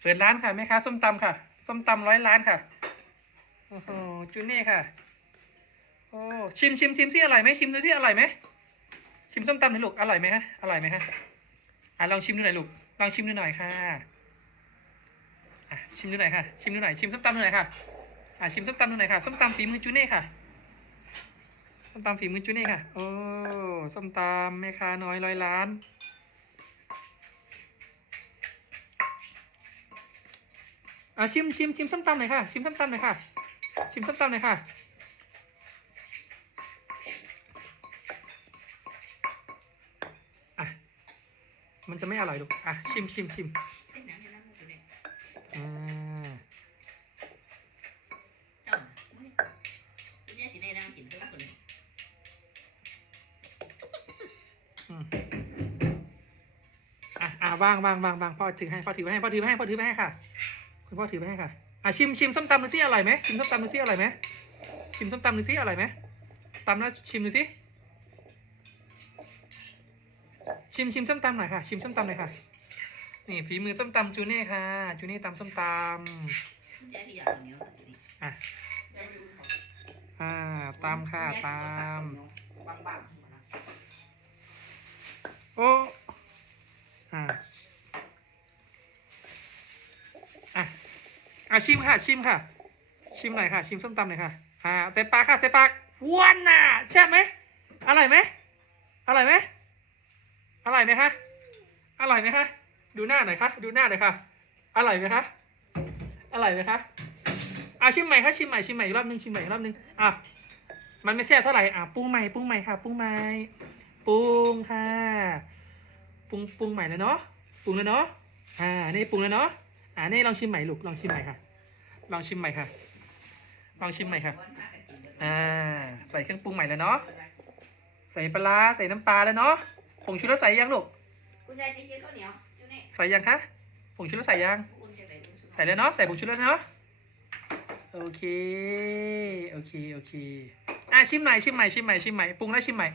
เปิดร้านค่ะแม่ค้าส้มตำค่ะ ส้มตำร้อยล้านค่ะโอ้โหจูเน่ค่ะ โอ้ชิมชิมชิมสิอร่อยไหมชิมดูสิอร่อยไหมชิมส้มตำหน่อยลูกอร่อยไหมฮะอร่อยไหมฮะอะลองชิมดูหน่อยลูกลองชิมดูหน่อยค่ะอะชิมดูหน่อยค่ะชิมดูหน่อยชิมส้มตำดูหน่อยค่ะอะชิมส้มตำดูหน่อยค่ะส้มตำฝีมือจูเน่ค่ะส้มตำฝีมือจูเน่ค่ะโอ้ส้มตำแม่ค้าน้อยร้อยล้าน อะชิมชิมชิมส้มตำหน่อยค่ะ ชิมส้มตำหน่อยค่ะ ชิมส้มตำหน่อยค่ะ อะ มันจะไม่อร่อยลูก อะ ชิมชิมชิมอ่าอืมอะอะวางวางวางวางพ่อถือให้พ่อถือให้พ่อถือให้พ่อถือให้ค่ะ คุณพ่อถือไว้ให้ค่ะอะชิมชิมส้มตำดูสิอร่อยไหมชิมส้มตำดูสิอร่อยไหมชิมส้มตำดูสิอร่อยไหมตำแล้วชิมดูสิชิมชิมส้มตำหน่อยค่ะ ชิมส้มตำหน่อยค่ะนี่ฝีมือส้มตำจูเน่ค่ะจูเน่ตำส้มตำอะอ่าตำค่ะตำ ชิมค่ะ ชิมค่ะ ชิมหน่อยค่ะ ชิมส้มตำหน่อยค่ะอ่าใส่ปากค่ะใส่ปากว้วนน่ะแช่บไหมอร่อยไหมอร่อยไหมอร่อยไหมคะอร่อยไหมคะดูหน้าหน่อยค่ะดูหน้าหน่อยค่ะอร่อยไหมคะอร่อยไหมคะอะชิมใหม่ค่ะชิมใหม่ชิมใหม่อีกรอบนึงชิมใหม่อีกรอบนึงอะมันไม่แซ่บเท่าไหร่อะปรุงใหม่ปรุงใหม่ค่ะปรุงใหม่ปรุงค่ะปรุงปรุงใหม่แล้วเนาะปรุงแล้วเนาะอ่านี่ปรุงแล้วเนาะอ่านี่ลองชิมใหม่ลูกลองชิมใหม่ค่ะ ลองชิมใหม่ค่ะ ลองชิมใหม่ค่ะ อ่า ใส่เครื่องปรุงใหม่แล้วเนาะ ใส่ปลาร้าใส่น้ำปลาแล้วเนาะ ผงชูรสใส่ยังลูกคุณยายจะกินข้าวเหนียวอยู่นี่ใส่ยังคะ ผงชูรสใส่ยังคุณจะไหนคุณสุใส่แล้วเนาะ ใส่ผงชูรสแล้วเนาะ โอเค โอเค โอเค อะชิมใหม่ ชิมใหม่ ชิมใหม่ ชิมใหม่ ปรุงแล้วชิมใหม่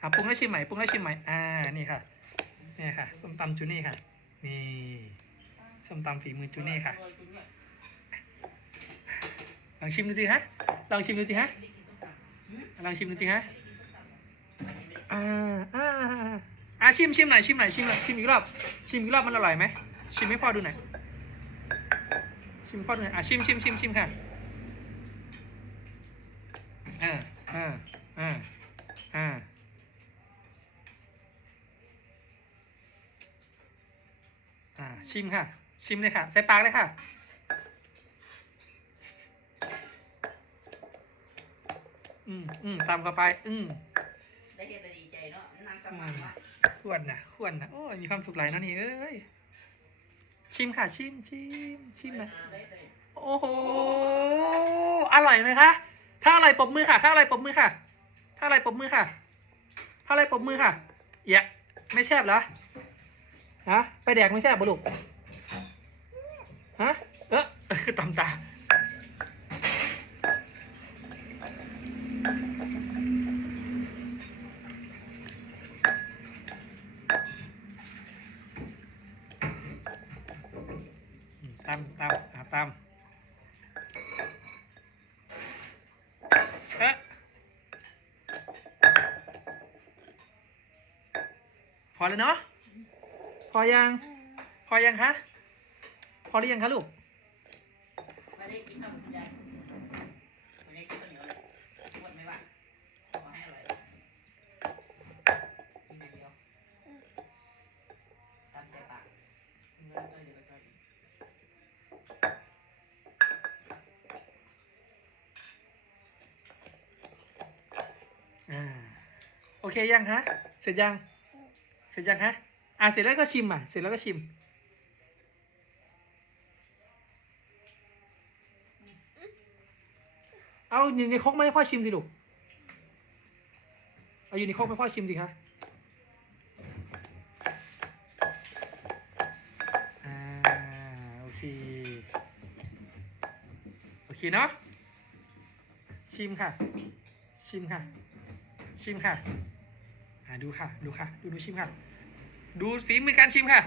อะปรุงแล้วชิมใหม่ ปรุงแล้วชิมใหม่ อ่า นี่ค่ะ นี่ค่ะ ส้มตำจูนี่ค่ะ นี่ ส้มตำฝีมือจูนี่ค่ะ ลองชิมดูสิฮะ ลองชิมดูสิฮะ ลองชิมดูสิฮะอ่าอ่าอ่าอ่าชิมชิมหน่อยชิมหน่อยชิมหน่อยชิมอีกรอบ ชิมอีกรอบมันอร่อยไหม ชิมให้พ่อดูหน่อย ชิมพ่อดูหน่อย อะชิมชิมชิมชิมค่ะอ่าอ่าอ่าอ่าอ่าชิมค่ะ ชิมเลยค่ะ ใส่ปากเลยค่ะ อืมอืมตามเข้าไป อืมได้เห็นแต่ดีใจเนาะนางสมัครมาขวนนะขวนนะโอ้ยมีความสุขหลายเนาะนี่เอ้ยชิมค่ะชิมชิมชิมนะได้เลยโอ้โหอร่อยไหมคะถ้าอร่อยปรบมือค่ะ ถ้าอร่อยปรบมือค่ะ ถ้าอร่อยปรบมือค่ะ ถ้าอร่อยปรบมือค่ะเอียะไม่แซ่บเหรอฮะไปแดกไม่แซ่บบุลุกฮะเออคือตำตา ตำตำอะตำเอ๊ะพอแล้วเนาะพอยัง พอยังคะพอหรือยังคะลูกไม่ได้กินข้า อ่าโอเคยังฮะ เสร็จยัง เสร็จยังฮะ อะเสร็จแล้วก็ชิมอะ เสร็จแล้วก็ชิม เอาอยู่ในครกมาให้พ่อชิมสิลูก เอาอยู่ในครกมาให้พ่อชิมสิคะอ่าโอเค โอเคเนาะ ชิมค่ะ ชิมค่ะ ชิมค่ะ อ่าดูค่ะ ดูค่ะ ดูดูชิมค่ะ ดูฝีมือการชิมค่ะ